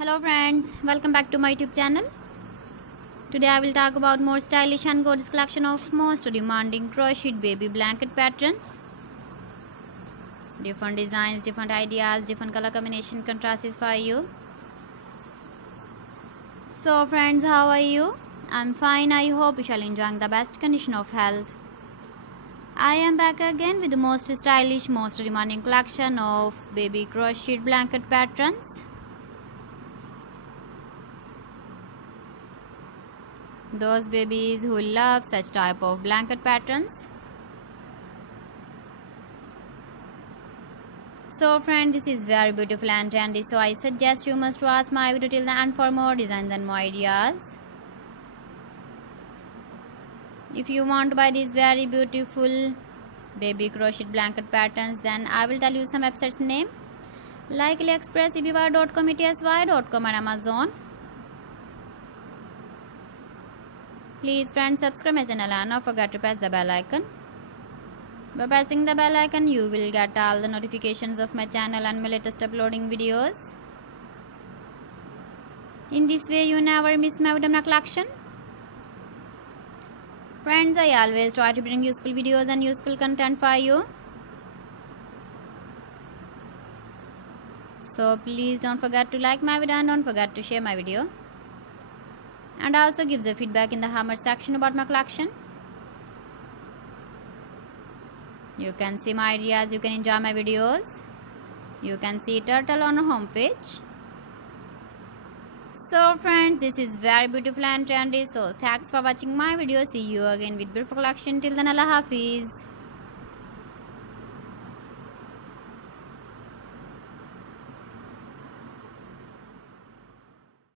Hello friends, welcome back to my YouTube channel. Today I will talk about more stylish and gorgeous collection of most demanding crocheted baby blanket patterns. Different designs, different ideas, different color combination contrasts for you. So friends, how are you? I'm fine. I hope you shall enjoy the best condition of health. I am back again with the most stylish, most demanding collection of baby crocheted blanket patterns. Those babies who love such type of blanket patterns. So friends, this is very beautiful and trendy, so I suggest you must watch my video till the end for more designs and more ideas. If you want to buy these very beautiful baby crocheted blanket patterns, then I will tell you some websites name like AliExpress, eBay.com, ETSY.com and Amazon. Please friends, subscribe my channel and don't forget to press the bell icon. By pressing the bell icon, you will get all the notifications of my channel and my latest uploading videos. In this way, you never miss my video collection. Friends, I always try to bring useful videos and useful content for you. So please don't forget to like my video and don't forget to share my video. And also give the feedback in the comment section about my collection. You can see my ideas, you can enjoy my videos. You can see turtle on our home page. So friends, this is very beautiful and trendy. So thanks for watching my video. See you again with beautiful collection. Till then, Allah Hafiz.